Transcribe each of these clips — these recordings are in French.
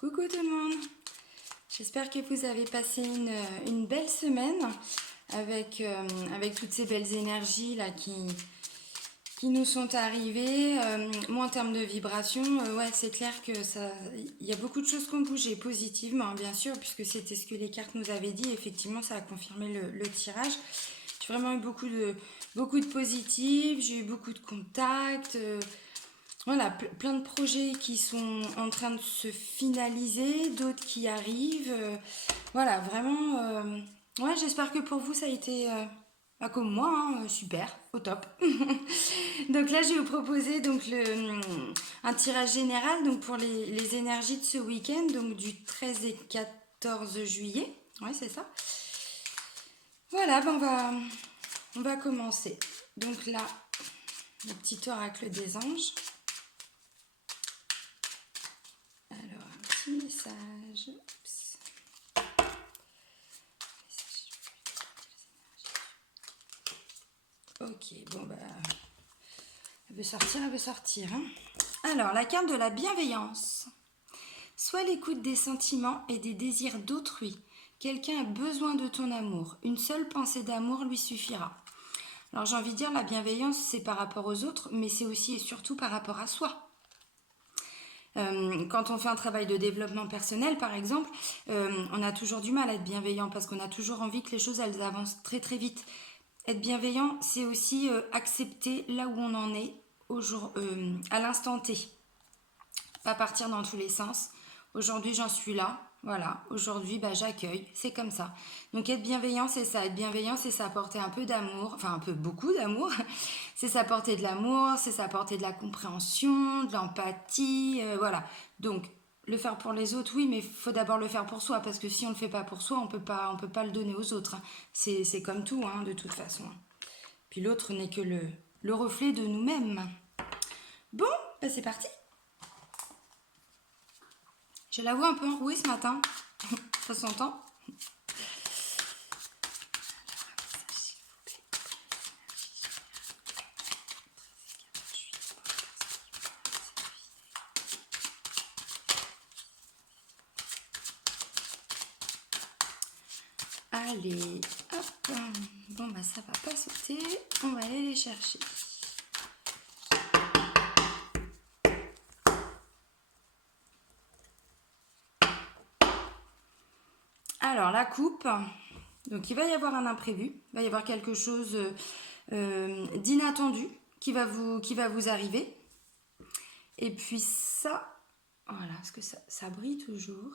Coucou tout le monde, j'espère que vous avez passé une belle semaine avec toutes ces belles énergies là qui nous sont arrivées. Moi en termes de vibration, ouais c'est clair que il y a beaucoup de choses qui ont bougé positivement hein, bien sûr puisque c'était ce que les cartes nous avaient dit. Effectivement ça a confirmé le tirage. J'ai vraiment eu beaucoup de positifs, j'ai eu beaucoup de contacts. Voilà, plein de projets qui sont en train de se finaliser, d'autres qui arrivent. Voilà, vraiment. Ouais, j'espère que pour vous, ça a été, comme moi, hein, super, au top. Donc là, je vais vous proposer donc un tirage général donc pour les énergies de ce week-end, donc du 13 et 14 juillet. Ouais, c'est ça. Voilà, ben on va commencer. Donc là, le petit oracle des anges. Alors, un petit message. Oups. Ok, bon bah, elle veut sortir. Hein. Alors, la carte de la bienveillance. Sois l'écoute des sentiments et des désirs d'autrui. Quelqu'un a besoin de ton amour. Une seule pensée d'amour lui suffira. Alors, j'ai envie de dire, la bienveillance, c'est par rapport aux autres, mais c'est aussi et surtout par rapport à soi. Quand on fait un travail de développement personnel, par exemple, on a toujours du mal à être bienveillant parce qu'on a toujours envie que les choses elles avancent très très vite. Être bienveillant, c'est aussi accepter là où on en est à l'instant T. Pas partir dans tous les sens. Aujourd'hui, j'en suis là. Voilà, aujourd'hui, bah, j'accueille. C'est comme ça. Donc, être bienveillant, c'est ça. Être bienveillant, c'est s'apporter un peu d'amour. Enfin, un peu beaucoup d'amour. C'est s'apporter de l'amour, c'est s'apporter de la compréhension, de l'empathie. Voilà. Donc, le faire pour les autres, oui, mais il faut d'abord le faire pour soi. Parce que si on ne le fait pas pour soi, on peut pas le donner aux autres. Hein. C'est comme tout, hein, de toute façon. Puis l'autre n'est que le reflet de nous-mêmes. Bon, bah c'est parti. Je la vois un peu enrouée ce matin. Ça s'entend. Allez, hop. Bon, bah ça va pas sauter. On va aller les chercher. Alors, la coupe. Donc, il va y avoir un imprévu. Il va y avoir quelque chose d'inattendu qui va vous arriver. Et puis ça... Voilà, parce que ça brille toujours.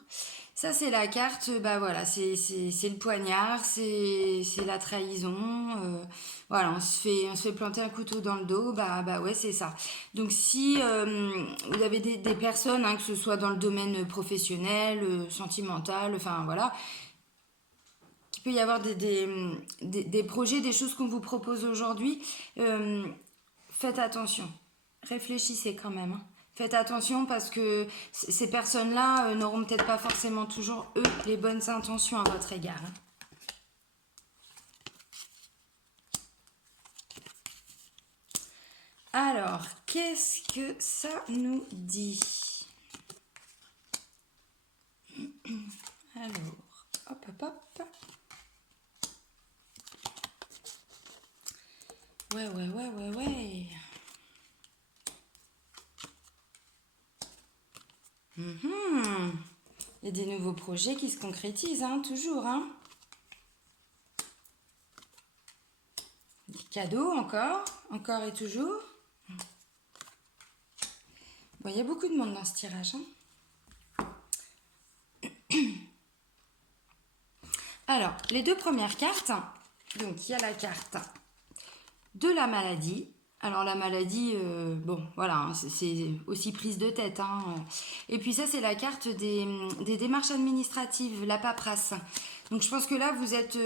Ça, c'est la carte, bah voilà, c'est le poignard, c'est la trahison. Voilà, on se fait planter un couteau dans le dos, bah ouais, c'est ça. Donc, si vous avez des personnes, hein, que ce soit dans le domaine professionnel, sentimental, enfin voilà, qu'il peut y avoir des projets, des choses qu'on vous propose aujourd'hui, faites attention. Réfléchissez quand même. Hein. Faites attention parce que ces personnes-là n'auront peut-être pas forcément toujours, eux, les bonnes intentions à votre égard. Hein. Alors, qu'est-ce que ça nous dit? Alors, hop, hop, hop. Ouais. Il y a des nouveaux projets qui se concrétisent, hein, toujours. Hein. Des cadeaux encore et toujours. Bon, il y a beaucoup de monde dans ce tirage. Hein. Alors, les deux premières cartes, donc il y a la carte de la maladie. Alors la maladie, bon voilà, hein, c'est aussi prise de tête. Hein. Et puis ça, c'est la carte des démarches administratives, la paperasse. Donc je pense que là, vous êtes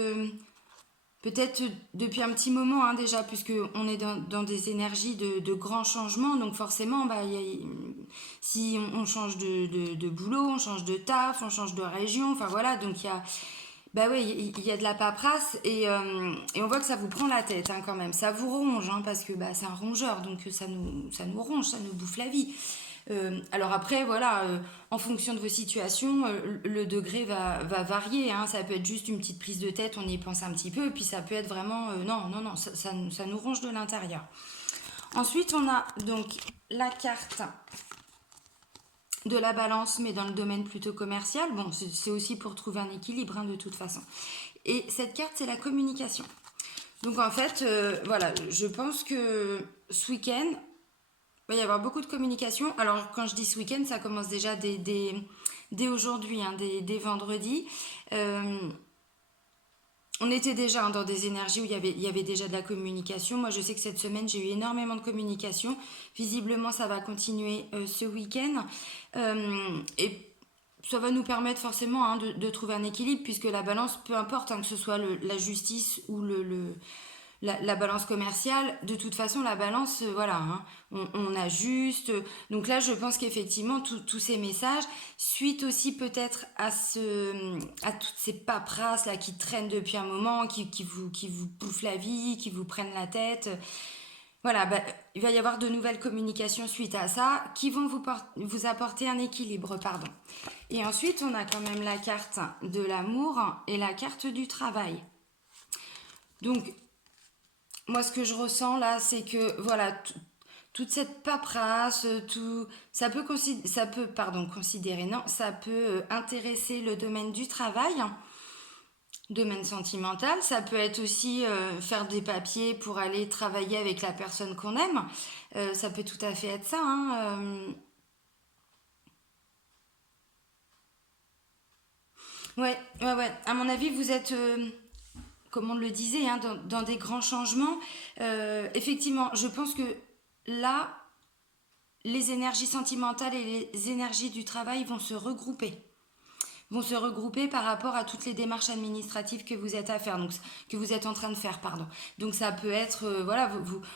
peut-être depuis un petit moment hein, déjà, puisqu'on est dans des énergies de grands changements. Donc forcément, bah, si on change de boulot, on change de taf, on change de région, enfin voilà, donc il y a... Bah oui, il y a de la paperasse et on voit que ça vous prend la tête hein, quand même. Ça vous ronge hein, parce que bah, c'est un rongeur, donc ça nous ronge, ça nous bouffe la vie. Alors après, voilà, en fonction de vos situations, le degré va varier, hein. Ça peut être juste une petite prise de tête, on y pense un petit peu, et puis ça peut être vraiment, non, non, non, ça nous ronge de l'intérieur. Ensuite, on a donc la carte de la balance, mais dans le domaine plutôt commercial. Bon, c'est aussi pour trouver un équilibre, hein, de toute façon. Et cette carte, c'est la communication. Donc en fait, voilà, je pense que ce week-end, il va y avoir beaucoup de communication. Alors quand je dis ce week-end, ça commence déjà dès aujourd'hui, hein, dès vendredi. Euh, on était déjà, hein, dans des énergies où il y avait déjà de la communication. Moi, je sais que cette semaine, j'ai eu énormément de communication. Visiblement, ça va continuer ce week-end. Et ça va nous permettre forcément, hein, de trouver un équilibre, puisque la balance, peu importe, hein, que ce soit la justice ou la balance commerciale, de toute façon, la balance, voilà, hein, on ajuste. Donc là, je pense qu'effectivement, tous ces messages, suite aussi peut-être à toutes ces paperasses là qui traînent depuis un moment, qui vous bouffent la vie, qui vous prennent la tête. Voilà, bah, il va y avoir de nouvelles communications suite à ça qui vont vous apporter un équilibre, pardon. Et ensuite, on a quand même la carte de l'amour et la carte du travail. Donc, moi, ce que je ressens là, c'est que voilà, toute cette paperasse, tout, considérer, non, ça peut intéresser le domaine du travail, domaine sentimental. Ça peut être aussi faire des papiers pour aller travailler avec la personne qu'on aime. Ça peut tout à fait être ça, hein. Ouais, ouais, ouais. À mon avis, vous êtes, comme on le disait, hein, dans des grands changements. Effectivement, je pense que là, les énergies sentimentales et les énergies du travail vont se regrouper par rapport à toutes les démarches administratives que vous êtes à faire, donc que vous êtes en train de faire, pardon. Donc ça peut être, voilà,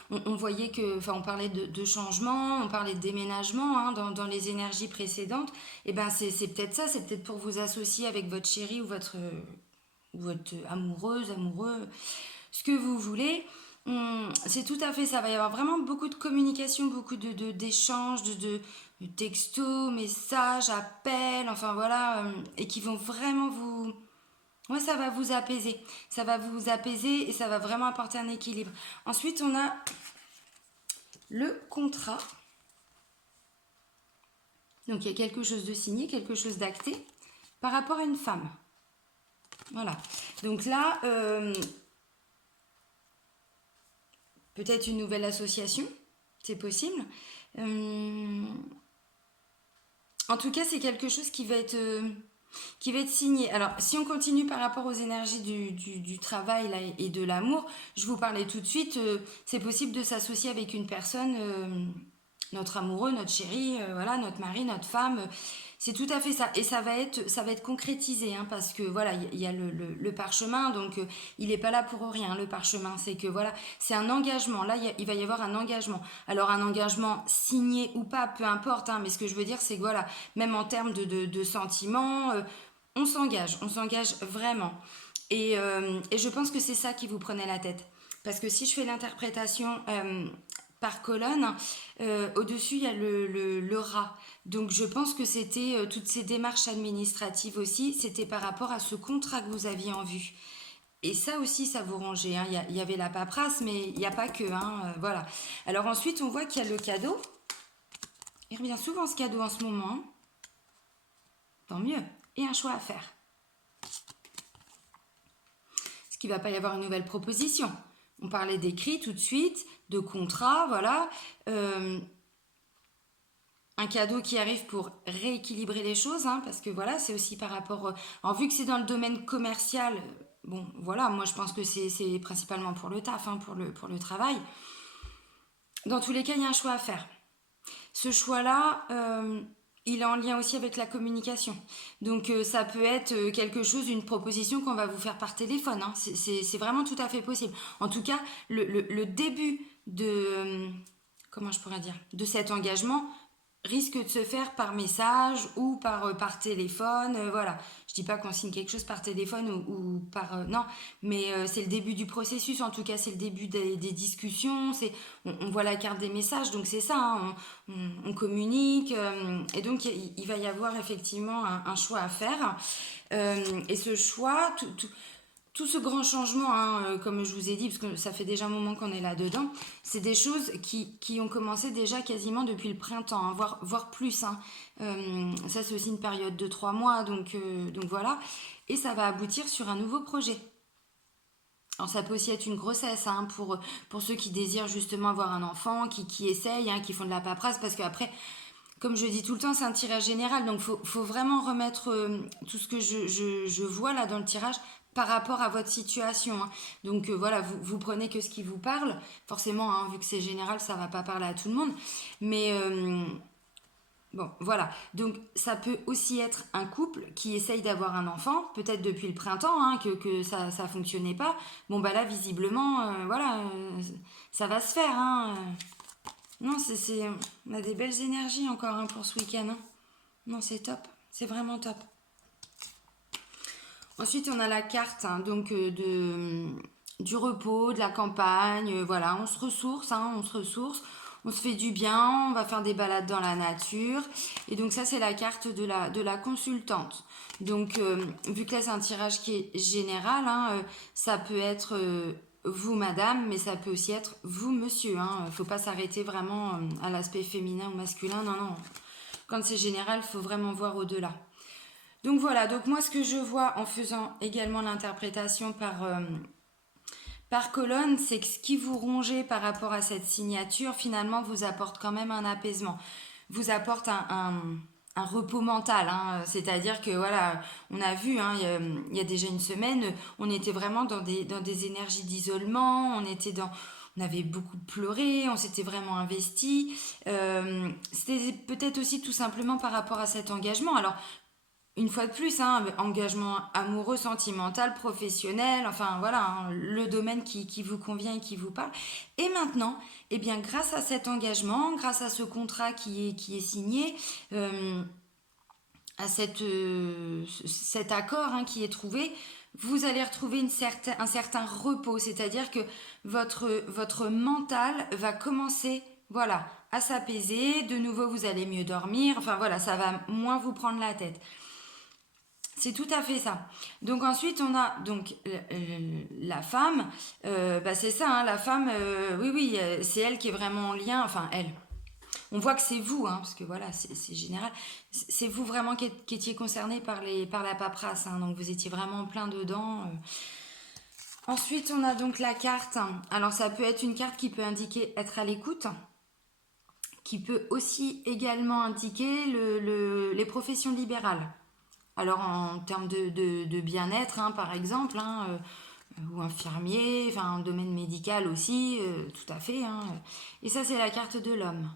on voyait que, enfin, on parlait de changement, on parlait de déménagement, hein, dans les énergies précédentes. Et ben c'est peut-être ça, c'est peut-être pour vous associer avec votre chéri ou votre amoureuse, amoureux, ce que vous voulez. C'est tout à fait ça. Il va y avoir vraiment beaucoup de communication, beaucoup d'échanges, de textos, messages, appels, enfin voilà, et qui vont vraiment vous. Ouais, ça va vous apaiser. Ça va vous apaiser et ça va vraiment apporter un équilibre. Ensuite, on a le contrat. Donc, il y a quelque chose de signé, quelque chose d'acté par rapport à une femme. Voilà. Donc là, peut-être une nouvelle association, c'est possible. Euh, En tout cas, c'est quelque chose qui va être signé. Alors, si on continue par rapport aux énergies du travail là, et de l'amour, je vous parlais tout de suite, c'est possible de s'associer avec une personne, notre amoureux, notre chéri, voilà, notre mari, notre femme. C'est tout à fait ça. Et ça va être concrétisé, hein, parce que voilà, il y a le parchemin, donc il n'est pas là pour rien, le parchemin. C'est que voilà, c'est un engagement. Là, il va y avoir un engagement. Alors, un engagement signé ou pas, peu importe, hein, mais ce que je veux dire, c'est que voilà, même en termes de sentiments, on s'engage vraiment. Et je pense que c'est ça qui vous prenait la tête. Parce que si je fais l'interprétation par colonne, au-dessus, il y a le rat. Donc je pense que c'était toutes ces démarches administratives aussi, c'était par rapport à ce contrat que vous aviez en vue. Et ça aussi, ça vous rongeait, hein. Il y avait la paperasse, mais il n'y a pas que, hein, voilà. Alors ensuite, on voit qu'il y a le cadeau. Il revient souvent ce cadeau en ce moment, hein. Tant mieux. Et un choix à faire. Parce qu'il ne va pas y avoir une nouvelle proposition. On parlait d'écrit tout de suite, de contrat, voilà. Un cadeau qui arrive pour rééquilibrer les choses, hein, parce que voilà, c'est aussi par rapport. Alors, vu que c'est dans le domaine commercial, bon, voilà, moi je pense que c'est principalement pour le taf, hein, pour le travail. Dans tous les cas, il y a un choix à faire. Ce choix-là, il est en lien aussi avec la communication. Donc ça peut être quelque chose, une proposition qu'on va vous faire par téléphone, hein. C'est vraiment tout à fait possible. En tout cas, le début de, comment je pourrais dire, de cet engagement risque de se faire par message ou par téléphone. Voilà. Je dis pas qu'on signe quelque chose par téléphone ou par... non, mais c'est le début du processus. En tout cas, c'est le début des discussions. On voit la carte des messages, donc c'est ça. Hein, on communique. Et donc, il va y avoir effectivement un choix à faire. Et ce choix, tout ce grand changement, hein, comme je vous ai dit, parce que ça fait déjà un moment qu'on est là-dedans, c'est des choses qui ont commencé déjà quasiment depuis le printemps, hein, voire plus. Hein. Ça, c'est aussi une période de 3 mois, donc voilà. Et ça va aboutir sur un nouveau projet. Alors ça peut aussi être une grossesse, hein, pour ceux qui désirent justement avoir un enfant, qui essayent, hein, qui font de la paperasse, parce qu'après, comme je dis tout le temps, c'est un tirage général, donc faut vraiment remettre tout ce que je vois là dans le tirage par rapport à votre situation. Hein. Donc voilà, vous prenez que ce qui vous parle. Forcément, hein, vu que c'est général, ça va pas parler à tout le monde. Mais bon, voilà. Donc ça peut aussi être un couple qui essaye d'avoir un enfant, peut-être depuis le printemps, hein, que ça fonctionnait pas. Bon bah là, visiblement, voilà, ça va se faire. Hein. Non, on a des belles énergies encore, hein, pour ce week-end. Hein. Non, c'est top. C'est vraiment top. Ensuite, on a la carte, hein, donc du repos, de la campagne. Voilà, on se ressource, hein, on se fait du bien, on va faire des balades dans la nature. Et donc ça, c'est la carte de la consultante. Donc, vu que là, c'est un tirage qui est général, hein, ça peut être vous, madame, mais ça peut aussi être vous, monsieur. Hein. Faut pas s'arrêter vraiment à l'aspect féminin ou masculin. Non, non. Quand c'est général, faut vraiment voir au-delà. Donc voilà, donc moi ce que je vois en faisant également l'interprétation par colonne, c'est que ce qui vous rongeait par rapport à cette signature, finalement, vous apporte quand même un apaisement, vous apporte un repos mental. Hein. C'est-à-dire que voilà, on a vu, hein, il y a déjà une semaine, on était vraiment dans des énergies d'isolement, on avait beaucoup pleuré, on s'était vraiment investi. C'était peut-être aussi tout simplement par rapport à cet engagement. Alors, une fois de plus, hein, engagement amoureux, sentimental, professionnel, enfin voilà, hein, le domaine qui vous convient et qui vous parle. Et maintenant, eh bien, grâce à cet engagement, grâce à ce contrat qui est signé, à cet accord, hein, qui est trouvé, vous allez retrouver un certain repos, c'est-à-dire que votre mental va commencer, voilà, à s'apaiser, de nouveau vous allez mieux dormir, enfin voilà, ça va moins vous prendre la tête. C'est tout à fait ça. Donc ensuite on a donc la femme, bah c'est ça, hein, la femme, oui oui, c'est elle qui est vraiment en lien, enfin elle. On voit que c'est vous, hein, parce que voilà, c'est général. C'est vous vraiment qui étiez concerné par la paperasse, hein, donc vous étiez vraiment plein dedans. Ensuite on a donc la carte. Alors ça peut être une carte qui peut indiquer être à l'écoute, qui peut aussi également indiquer les professions libérales. Alors en termes de bien-être, hein, par exemple, hein, ou infirmier, enfin un domaine médical aussi, tout à fait. Hein. Et ça, c'est la carte de l'homme.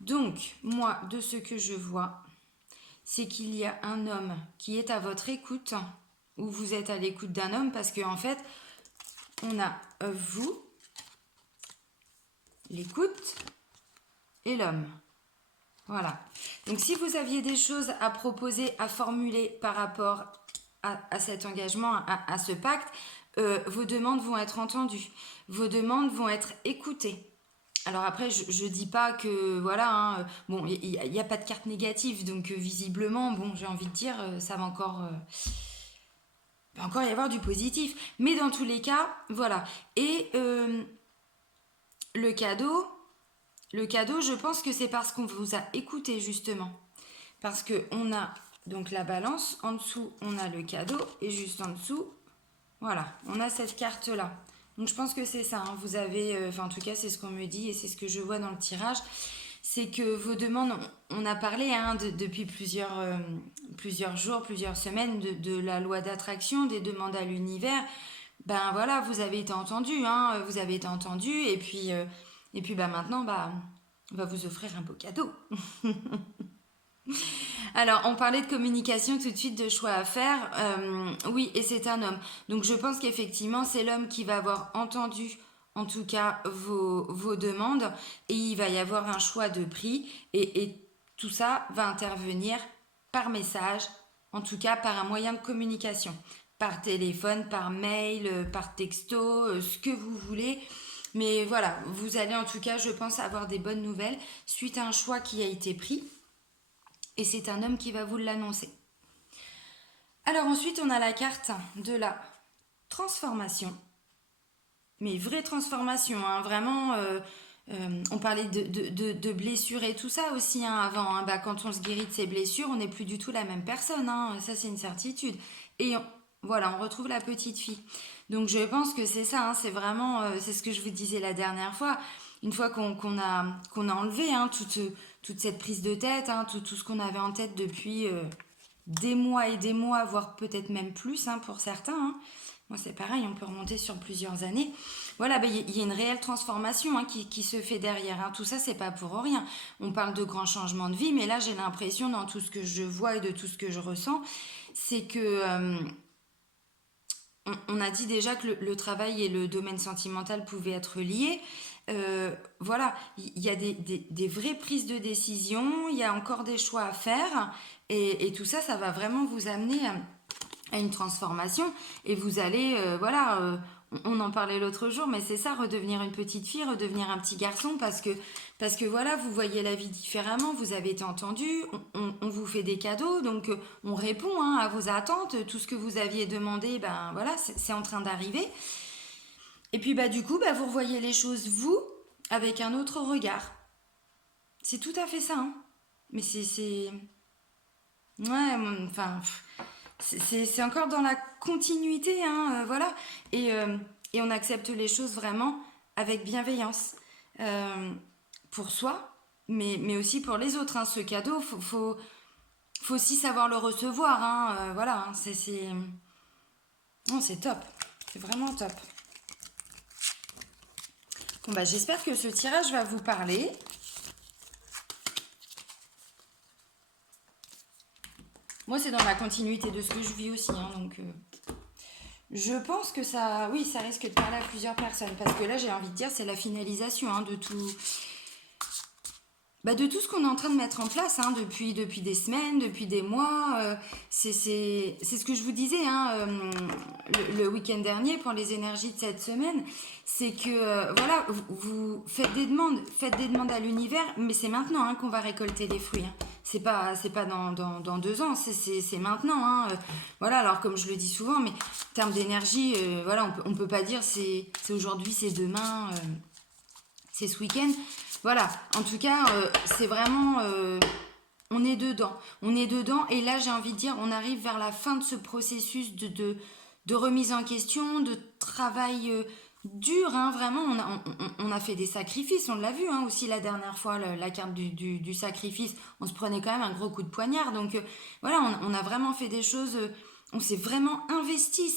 Donc, moi, de ce que je vois, c'est qu'il y a un homme qui est à votre écoute, ou vous êtes à l'écoute d'un homme, parce qu'en fait, on a vous, l'écoute, et l'homme. Voilà. Donc si vous aviez des choses à proposer, à formuler par rapport à cet engagement, à ce pacte, vos demandes vont être entendues. Vos demandes vont être écoutées. Alors après, je dis pas que, voilà, hein, bon, il n'y a pas de carte négative, donc visiblement, bon, j'ai envie de dire, ça va encore y avoir du positif. Mais dans tous les cas, voilà. Et le cadeau, je pense que c'est parce qu'on vous a écouté, justement. Parce qu'on a donc la balance, en dessous, on a le cadeau, et juste en dessous, voilà, on a cette carte-là. Donc je pense que c'est ça, hein. Vous avez, enfin en tout cas c'est ce qu'on me dit, et c'est ce que je vois dans le tirage, c'est que vos demandes, on a parlé, hein, depuis plusieurs jours, plusieurs semaines, de la loi d'attraction, des demandes à l'univers. Ben voilà, vous avez été entendu, hein, vous avez été entendu, et puis bah, maintenant, bah, on va vous offrir un beau cadeau. Alors, on parlait de communication tout de suite, de choix à faire. Oui, et c'est un homme. Donc, je pense qu'effectivement, c'est l'homme qui va avoir entendu en tout cas vos demandes et il va y avoir un choix de prix et tout ça va intervenir par message, en tout cas par un moyen de communication, par téléphone, par mail, par texto, ce que vous voulez. Mais voilà, vous allez en tout cas, je pense, avoir des bonnes nouvelles suite à un choix qui a été pris et c'est un homme qui va vous l'annoncer. Alors ensuite, on a la carte de la transformation. Mais vraie transformation, hein, vraiment. On parlait de blessures et tout ça aussi hein, avant. Hein. Bah, quand on se guérit de ses blessures, on n'est plus du tout la même personne. Hein. Ça, c'est une certitude. Et voilà, on retrouve la petite fille. Donc je pense que c'est ça. Hein, c'est vraiment, c'est ce que je vous disais la dernière fois. Une fois qu'on a enlevé hein, toute cette prise de tête, hein, tout ce qu'on avait en tête depuis des mois et des mois, voire peut-être même plus hein, pour certains. Hein. Moi, c'est pareil, on peut remonter sur plusieurs années. Voilà, y a une réelle transformation hein, qui se fait derrière. Hein. Tout ça, c'est pas pour rien. On parle de grands changements de vie, mais là, j'ai l'impression, dans tout ce que je vois et de tout ce que je ressens, c'est que on a dit déjà que travail et le domaine sentimental pouvaient être liés. Voilà, il y a des vraies prises de décision, il y a encore des choix à faire, et tout ça, ça va vraiment vous amener à une transformation, et vous allez, voilà, on en parlait l'autre jour, mais c'est ça, redevenir une petite fille, redevenir un petit garçon, parce que voilà, vous voyez la vie différemment, vous avez été entendu, on vous fait des cadeaux, donc on répond hein, à vos attentes, tout ce que vous aviez demandé, ben voilà, c'est en train d'arriver. Et puis bah du coup, bah, vous revoyez les choses, vous, avec un autre regard. C'est tout à fait ça, hein. Mais c'est... Ouais, enfin... C'est encore dans la continuité, hein, voilà. Et on accepte les choses vraiment avec bienveillance. Pour soi, mais aussi pour les autres. Hein. Ce cadeau, faut aussi savoir le recevoir. Hein, voilà, hein, non, c'est top. C'est vraiment top. Bon, bah, j'espère que ce tirage va vous parler. Moi, c'est dans la continuité de ce que je vis aussi. Hein, donc, je pense que ça, oui, ça risque de parler à plusieurs personnes. Parce que là, j'ai envie de dire, c'est la finalisation hein, de tout. Bah de tout ce qu'on est en train de mettre en place hein, depuis des semaines, depuis des mois. C'est ce que je vous disais hein, le week-end dernier pour les énergies de cette semaine. C'est que voilà, vous faites des demandes à l'univers, mais c'est maintenant hein, qu'on va récolter les fruits. Hein. C'est pas dans 2 ans, c'est maintenant. Hein. Voilà, alors comme je le dis souvent, mais en termes d'énergie, voilà, on peut pas dire c'est aujourd'hui, c'est demain, c'est ce week-end. Voilà, en tout cas, c'est vraiment... on est dedans. On est dedans. Et là, j'ai envie de dire, on arrive vers la fin de ce processus de remise en question, de travail dur. Hein, vraiment, on a fait des sacrifices. On l'a vu hein, aussi la dernière fois, la carte du sacrifice. On se prenait quand même un gros coup de poignard. Donc voilà, on a vraiment fait des choses... on s'est vraiment investi.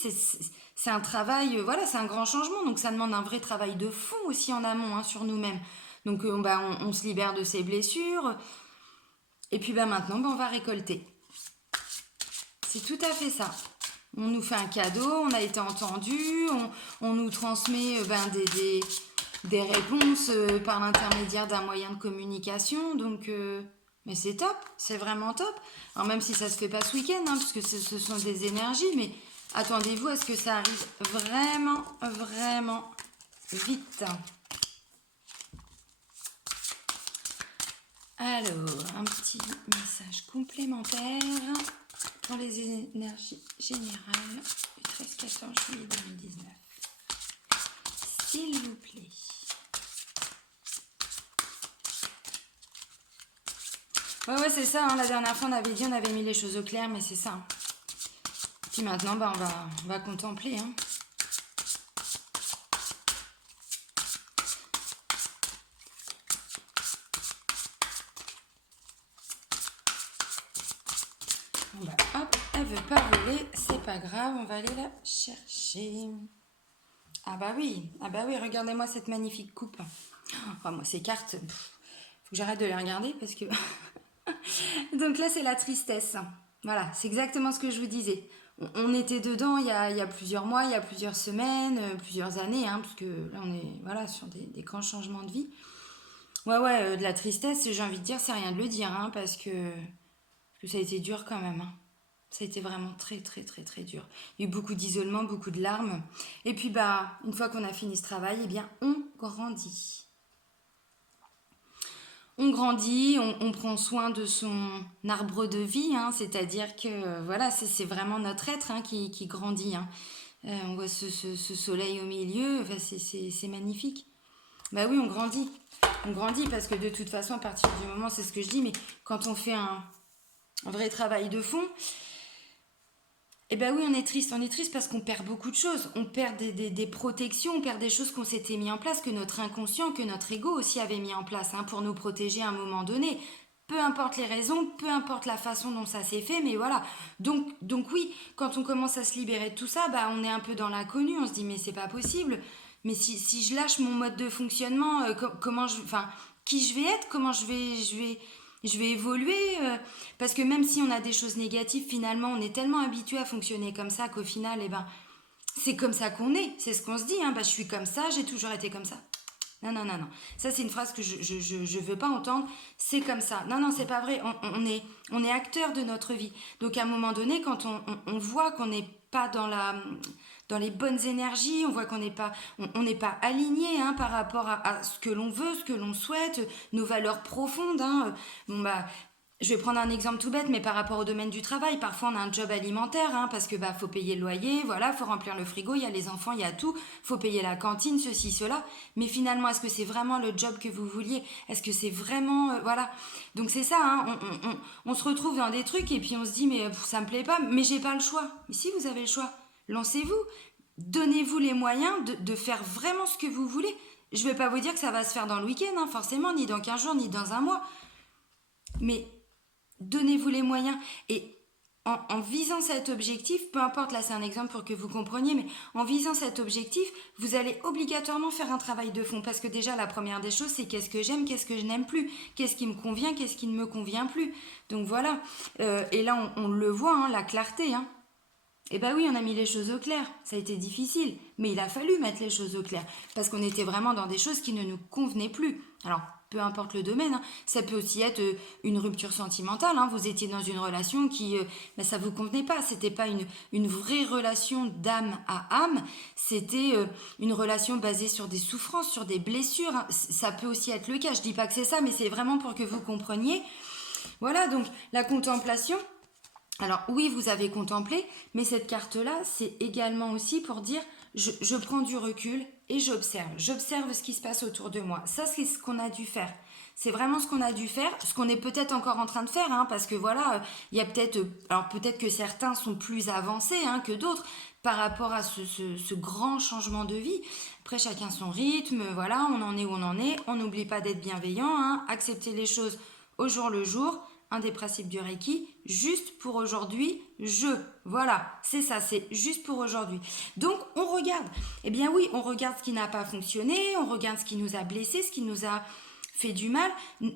C'est un travail... voilà, c'est un grand changement. Donc ça demande un vrai travail de fond aussi en amont hein, sur nous-mêmes. Donc on se libère de ses blessures. Et puis maintenant, on va récolter. C'est tout à fait ça. On nous fait un cadeau, on a été entendu, on nous transmet des réponses par l'intermédiaire d'un moyen de communication. Donc, mais c'est top, c'est vraiment top. Alors même si ça se fait pas ce week-end, hein, parce que ce sont des énergies, mais attendez-vous à ce que ça arrive vraiment, vraiment vite. Alors, un petit message complémentaire pour les énergies générales du 13-14 juillet 2019. S'il vous plaît. Ouais, c'est ça. Hein, la dernière fois, on avait dit, on avait mis les choses au clair, mais c'est ça. Hein. Puis maintenant, on va contempler. Hein. Hop, elle veut pas voler, c'est pas grave, on va aller la chercher. Ah bah oui, regardez-moi cette magnifique coupe. Oh, moi ces cartes, faut que j'arrête de les regarder parce que... Donc là c'est la tristesse. Voilà, c'est exactement ce que je vous disais. on était dedans il y a plusieurs mois, il y a plusieurs semaines, plusieurs années, hein, parce que là on est voilà, sur des grands changements de vie. Ouais, de la tristesse, j'ai envie de dire, c'est rien de le dire, hein, parce que ça a été dur quand même, hein. Ça a été vraiment très très très très dur. Il y a eu beaucoup d'isolement, beaucoup de larmes. Et puis bah, une fois qu'on a fini ce travail, eh bien on grandit. On grandit, on prend soin de son arbre de vie, hein, c'est-à-dire que voilà, c'est vraiment notre être, hein, qui grandit, hein. On voit ce soleil au milieu, enfin, c'est magnifique. Bah oui, on grandit. On grandit parce que de toute façon, à partir du moment, c'est ce que je dis, mais quand on fait un vrai travail de fond, eh ben oui, on est triste parce qu'on perd beaucoup de choses. On perd des protections, on perd des choses qu'on s'était mis en place, que notre inconscient, que notre ego aussi avait mis en place, hein, pour nous protéger à un moment donné. Peu importe les raisons, peu importe la façon dont ça s'est fait, mais voilà. Donc oui, quand on commence à se libérer de tout ça, bah on est un peu dans l'inconnu, on se dit mais c'est pas possible. Mais si je lâche mon mode de fonctionnement, enfin, qui je vais être, comment je vais évoluer, parce que même si on a des choses négatives, finalement, on est tellement habitué à fonctionner comme ça qu'au final, eh ben, c'est comme ça qu'on est. C'est ce qu'on se dit, hein. Bah, je suis comme ça, j'ai toujours été comme ça. Non, non, non, non. Ça, c'est une phrase que je veux pas entendre. C'est comme ça. Non, non, c'est pas vrai. On est acteur de notre vie. Donc, à un moment donné, quand on voit qu'on n'est pas dans les bonnes énergies, on voit qu'on n'est pas, on n'est pas aligné, hein, par rapport à ce que l'on veut, ce que l'on souhaite, nos valeurs profondes, hein. Bon, bah, je vais prendre un exemple tout bête, mais par rapport au domaine du travail, parfois on a un job alimentaire, hein, parce que bah faut payer le loyer, voilà, faut remplir le frigo, il y a les enfants, il y a tout, faut payer la cantine, ceci, cela. Mais finalement, est-ce que c'est vraiment le job que vous vouliez? Est-ce que c'est vraiment, voilà. Donc c'est ça, hein, on se retrouve dans des trucs et puis on se dit mais ça me plaît pas, mais j'ai pas le choix. Mais si vous avez le choix, lancez-vous, donnez-vous les moyens de faire vraiment ce que vous voulez. Je vais pas vous dire que ça va se faire dans le week-end, hein, forcément, ni dans 15 jours, ni dans un mois. Mais donnez-vous les moyens. Et en visant cet objectif, peu importe, là c'est un exemple pour que vous compreniez, mais en visant cet objectif, vous allez obligatoirement faire un travail de fond. Parce que déjà, la première des choses, c'est qu'est-ce que j'aime, qu'est-ce que je n'aime plus, qu'est-ce qui me convient, qu'est-ce qui ne me convient plus. Donc voilà. Et là, on le voit, hein, la clarté, hein. Eh ben oui, on a mis les choses au clair. Ça a été difficile, mais il a fallu mettre les choses au clair parce qu'on était vraiment dans des choses qui ne nous convenaient plus. Alors, peu importe le domaine, hein, ça peut aussi être une rupture sentimentale, hein. Vous étiez dans une relation qui, ben, ça vous convenait pas. C'était pas une vraie relation d'âme à âme. C'était une relation basée sur des souffrances, sur des blessures, hein. Ça peut aussi être le cas. Je dis pas que c'est ça, mais c'est vraiment pour que vous compreniez. Voilà, donc la contemplation. Alors oui, vous avez contemplé, mais cette carte-là, c'est également aussi pour dire, je prends du recul et j'observe. J'observe ce qui se passe autour de moi. Ça, c'est ce qu'on a dû faire. C'est vraiment ce qu'on a dû faire, ce qu'on est peut-être encore en train de faire, hein, parce que voilà, il y a peut-être, alors peut-être que certains sont plus avancés, hein, que d'autres par rapport à ce grand changement de vie. Après, chacun son rythme, voilà, on en est où on en est. On n'oublie pas d'être bienveillant, hein, accepter les choses au jour le jour. Un des principes du Reiki, juste pour aujourd'hui, voilà, c'est ça, c'est juste pour aujourd'hui. Donc, on regarde. Eh bien oui, on regarde ce qui n'a pas fonctionné, on regarde ce qui nous a blessés, ce qui nous a fait du mal,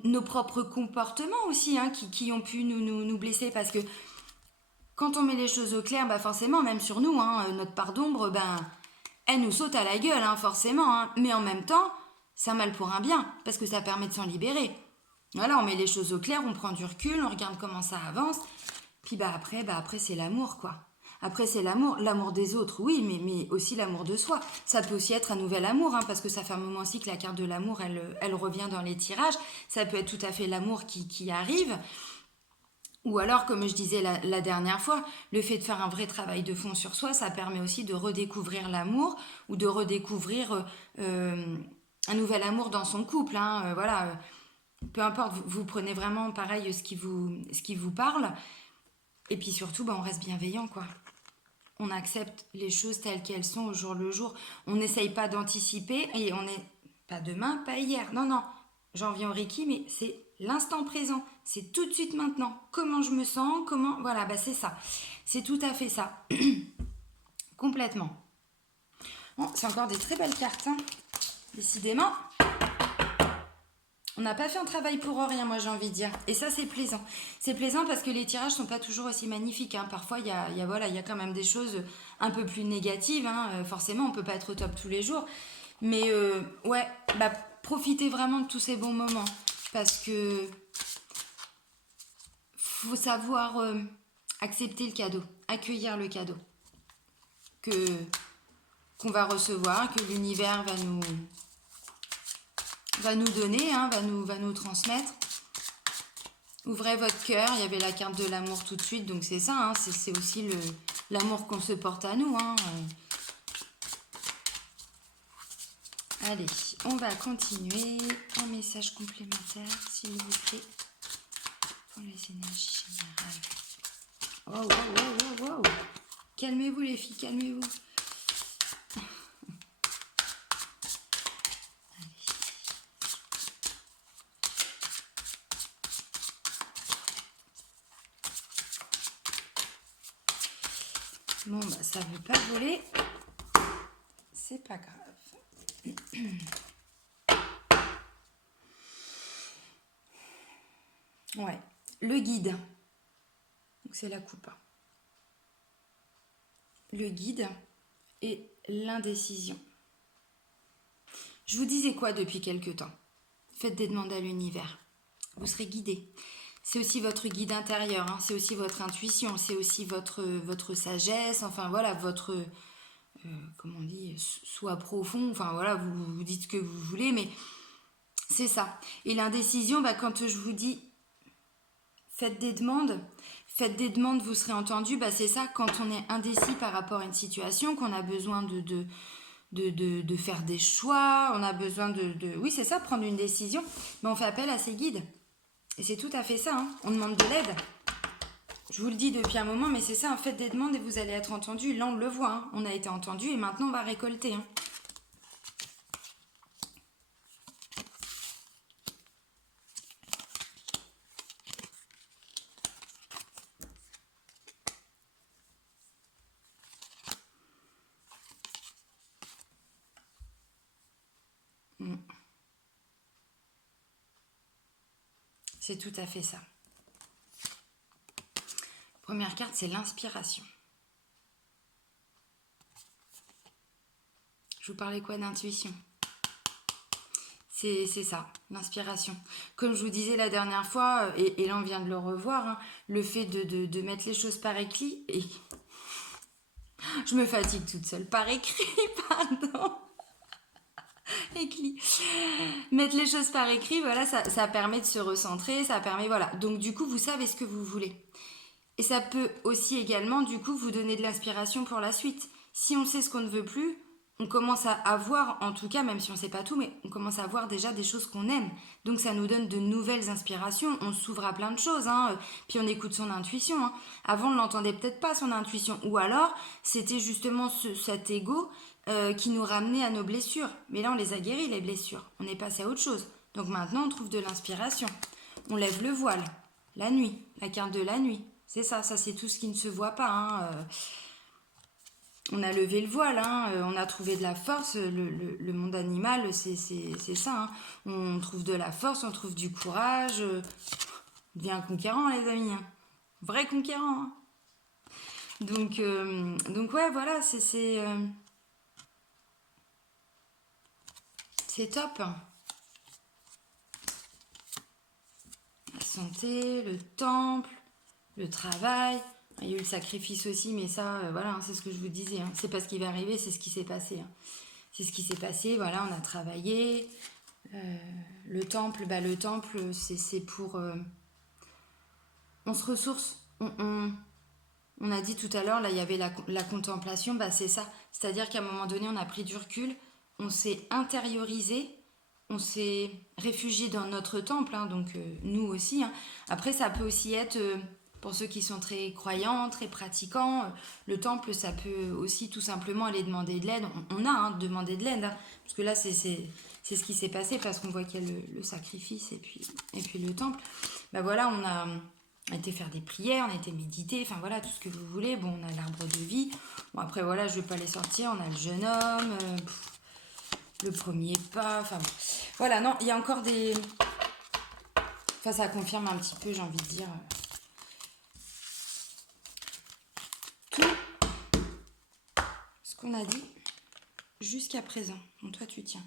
nos propres comportements aussi, hein, qui ont pu nous blesser, parce que quand on met les choses au clair, bah forcément, même sur nous, hein, notre part d'ombre, ben, elle nous saute à la gueule, hein, forcément, hein. Mais en même temps, c'est un mal pour un bien, parce que ça permet de s'en libérer. Voilà, on met les choses au clair, on prend du recul, on regarde comment ça avance. Puis bah après c'est l'amour, quoi. Après c'est l'amour des autres, oui, mais aussi l'amour de soi. Ça peut aussi être un nouvel amour, hein, parce que ça fait un moment aussi que la carte de l'amour, elle revient dans les tirages. Ça peut être tout à fait l'amour qui arrive. Ou alors, comme je disais la dernière fois, le fait de faire un vrai travail de fond sur soi, ça permet aussi de redécouvrir l'amour ou de redécouvrir un nouvel amour dans son couple, hein, voilà. Peu importe, vous prenez vraiment pareil ce qui vous parle. Et puis surtout, bah, on reste bienveillant, quoi. On accepte les choses telles qu'elles sont au jour le jour. On n'essaye pas d'anticiper et on n'est pas demain, pas hier. Non, non, j'en viens au Reiki, mais c'est l'instant présent. C'est tout de suite maintenant. Comment je me sens, comment... Voilà, bah c'est ça. C'est tout à fait ça. Complètement. Bon, c'est encore des très belles cartes, hein. Décidément. On n'a pas fait un travail pour rien, moi j'ai envie de dire. Et ça, c'est plaisant. C'est plaisant parce que les tirages sont pas toujours aussi magnifiques, hein. Parfois, voilà, il y a quand même des choses un peu plus négatives, hein. Forcément, on peut pas être au top tous les jours. Mais ouais, bah, profitez vraiment de tous ces bons moments. Parce que faut savoir accepter le cadeau, accueillir le cadeau que qu'on va recevoir, que l'univers va nous donner, hein, va nous transmettre. Ouvrez votre cœur, il y avait la carte de l'amour tout de suite, donc c'est ça, hein, c'est aussi l'amour qu'on se porte à nous. Hein. Allez, on va continuer. Un message complémentaire, s'il vous plaît, pour les énergies générales. Oh, wow, wow, wow, wow. Calmez-vous les filles, calmez-vous. Bon, bah ça veut pas voler. C'est pas grave. Ouais, le guide. Donc c'est la coupe. Le guide et l'indécision. Je vous disais quoi depuis quelque temps? Faites des demandes à l'univers. Vous serez guidé. C'est aussi votre guide intérieur, hein. C'est aussi votre intuition, c'est aussi votre sagesse, enfin voilà, votre, comment on dit, soi profond, enfin voilà, vous dites ce que vous voulez, mais c'est ça. Et l'indécision, bah, quand je vous dis faites des demandes, vous serez entendu, bah, c'est ça, quand on est indécis par rapport à une situation, qu'on a besoin de faire des choix, on a besoin oui c'est ça, prendre une décision, mais on fait appel à ses guides. Et c'est tout à fait ça, hein. On demande de l'aide. Je vous le dis depuis un moment, mais c'est ça, faites des demandes et vous allez être entendu. Là, on le voit, hein. On a été entendu et maintenant, on va récolter. Hein. C'est tout à fait ça. Première carte, c'est l'inspiration. Je vous parlais quoi d'intuition? C'est ça, l'inspiration. Comme je vous disais la dernière fois, et là on vient de le revoir, hein, le fait de mettre les choses par écrit, et je me fatigue toute seule, par écrit, pardon. Écrit. Mettre les choses par écrit, voilà, ça permet de se recentrer, ça permet, voilà. Donc du coup, vous savez ce que vous voulez. Et ça peut aussi également, du coup, vous donner de l'inspiration pour la suite. Si on sait ce qu'on ne veut plus, on commence à avoir, en tout cas, même si on ne sait pas tout, mais on commence à avoir déjà des choses qu'on aime. Donc ça nous donne de nouvelles inspirations. On s'ouvre à plein de choses, hein. Puis on écoute son intuition. Hein. Avant, on ne l'entendait peut-être pas, son intuition. Ou alors, c'était justement cet ego qui nous ramenait à nos blessures. Mais là, on les a guéries, les blessures. On est passé à autre chose. Donc maintenant, on trouve de l'inspiration. On lève le voile. La nuit, la carte de la nuit. C'est ça c'est tout ce qui ne se voit pas. Hein. On a levé le voile, hein. On a trouvé de la force. Le monde animal, c'est ça. Hein. On trouve de la force, on trouve du courage. On devient conquérant, les amis. Hein. Vrai conquérant. Hein. Donc ouais, voilà, c'est top. La santé, le temple, le travail. Il y a eu le sacrifice aussi, mais ça, voilà, hein, c'est ce que je vous disais. Hein. C'est pas ce qui va arriver, c'est ce qui s'est passé. Hein. C'est ce qui s'est passé, voilà, on a travaillé. Le temple, c'est pour... on se ressource. On a dit tout à l'heure, là, il y avait la contemplation, bah, c'est ça. C'est-à-dire qu'à un moment donné, on a pris du recul, on s'est intériorisé, on s'est réfugié dans notre temple, hein, donc nous aussi. Hein. Après, ça peut aussi être, pour ceux qui sont très croyants, très pratiquants, le temple, ça peut aussi tout simplement aller demander de l'aide. On a demandé de l'aide, hein, parce que là, c'est ce qui s'est passé, parce qu'on voit qu'il y a le sacrifice et puis le temple. Bah voilà, on a été faire des prières, on a été méditer, enfin voilà, tout ce que vous voulez. Bon, on a l'arbre de vie. Bon, après, voilà, je vais pas les sortir. On a le jeune homme, le premier pas, enfin voilà, non, il y a encore des Enfin, ça confirme un petit peu, j'ai envie de dire, tout ce qu'on a dit jusqu'à présent. Donc toi, tu tiens.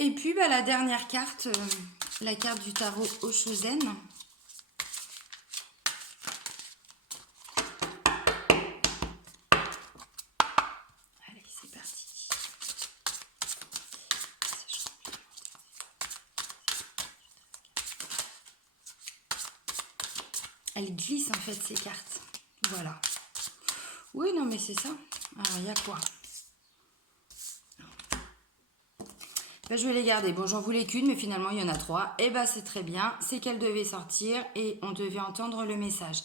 Et puis, bah, la dernière carte, la carte du tarot Oshozen. Allez, c'est parti. Elle glisse en fait ces cartes. Voilà. Oui, non, mais c'est ça. Alors, il y a quoi? Ben, je vais les garder. Bon, j'en voulais qu'une, mais finalement, il y en a 3. Et ben, c'est très bien. C'est qu'elle devait sortir et on devait entendre le message.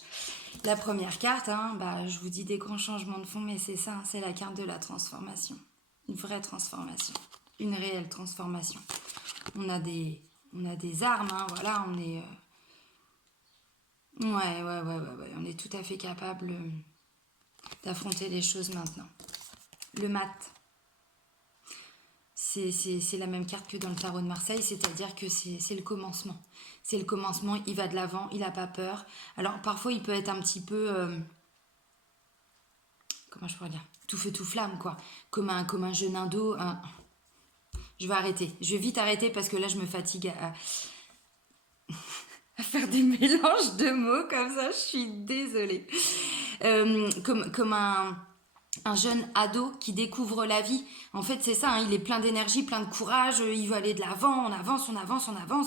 La première carte, hein, bah, je vous dis des grands changements de fond, mais c'est ça, hein, c'est la carte de la transformation. Une vraie transformation. Une réelle transformation. On a des armes, hein, voilà, on est... Ouais, on est tout à fait capable d'affronter les choses maintenant. Le mat. C'est la même carte que dans le tarot de Marseille, c'est-à-dire que c'est le commencement. C'est le commencement, il va de l'avant, il n'a pas peur. Alors parfois il peut être un petit peu, comment je pourrais dire, tout feu tout flamme quoi, comme un jeune indo. Je vais arrêter, je vais vite arrêter parce que là je me fatigue à faire des mélanges de mots comme ça, je suis désolée. Comme un jeune ado qui découvre la vie. En fait, c'est ça, hein, il est plein d'énergie, plein de courage, il veut aller de l'avant, on avance,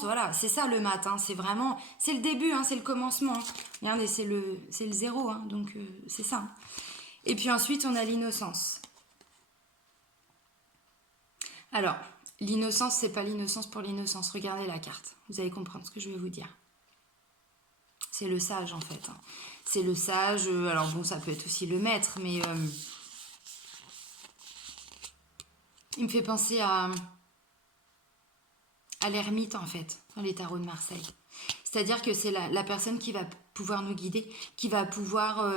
voilà, c'est ça le mat, hein, c'est vraiment, c'est le début, hein, c'est le commencement. Hein. Regardez, c'est le zéro, hein, donc c'est ça. Hein. Et puis ensuite, on a l'innocence. Alors, l'innocence, c'est pas l'innocence pour l'innocence. Regardez la carte, vous allez comprendre ce que je vais vous dire. C'est le sage, en fait. Hein. C'est le sage, alors bon, ça peut être aussi le maître, mais... il me fait penser à l'ermite, en fait, dans les tarots de Marseille. C'est-à-dire que c'est la personne qui va pouvoir nous guider, qui va pouvoir,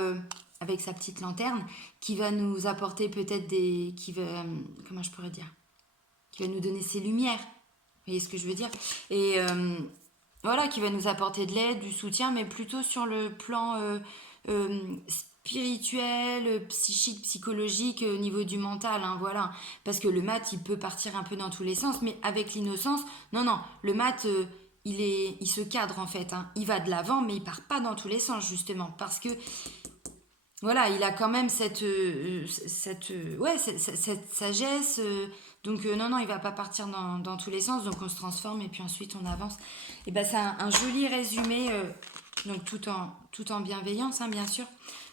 avec sa petite lanterne, qui va nous apporter peut-être des... comment je pourrais dire? Qui va nous donner ses lumières. Vous voyez ce que je veux dire? Et voilà, qui va nous apporter de l'aide, du soutien, mais plutôt sur le plan spirituel, psychique, psychologique, au niveau du mental, hein, voilà. Parce que le mat, il peut partir un peu dans tous les sens, mais avec l'innocence, non, le mat, il se cadre en fait. Hein. Il va de l'avant, mais il part pas dans tous les sens, justement, parce que voilà, il a quand même cette sagesse. Donc non, il va pas partir dans tous les sens. Donc on se transforme et puis ensuite on avance. Et ben c'est un joli résumé, donc tout en bienveillance, hein, bien sûr.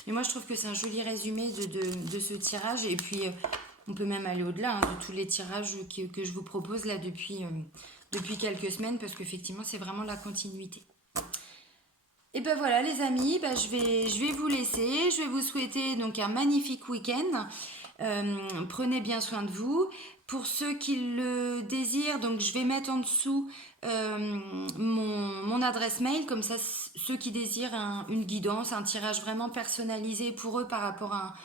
Mais moi je trouve que c'est un joli résumé de ce tirage. Et puis on peut même aller au-delà hein, de tous les tirages que je vous propose là depuis quelques semaines, parce qu'effectivement c'est vraiment la continuité. Et ben voilà les amis, ben je vais vous laisser, je vais vous souhaiter donc un magnifique week-end. Prenez bien soin de vous. Pour ceux qui le désirent, donc je vais mettre en dessous mon adresse mail, comme ça ceux qui désirent une guidance, un tirage vraiment personnalisé pour eux par rapport à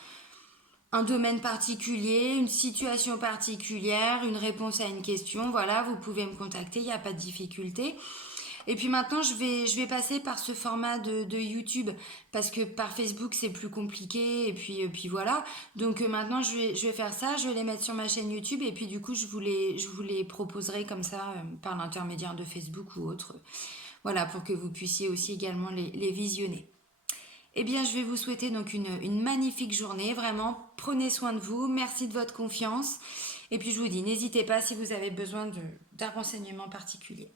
un domaine particulier, une situation particulière, une réponse à une question, voilà, vous pouvez me contacter, il n'y a pas de difficulté. Et puis maintenant, je vais passer par ce format de YouTube parce que par Facebook, c'est plus compliqué. Et puis voilà. Donc maintenant, je vais faire ça. Je vais les mettre sur ma chaîne YouTube. Et puis du coup, je vous les proposerai comme ça par l'intermédiaire de Facebook ou autre. Voilà, pour que vous puissiez aussi également les visionner. Eh bien, je vais vous souhaiter donc une magnifique journée. Vraiment, prenez soin de vous. Merci de votre confiance. Et puis, je vous dis, n'hésitez pas si vous avez besoin d'un renseignement particulier.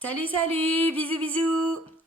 Salut, bisous, bisous.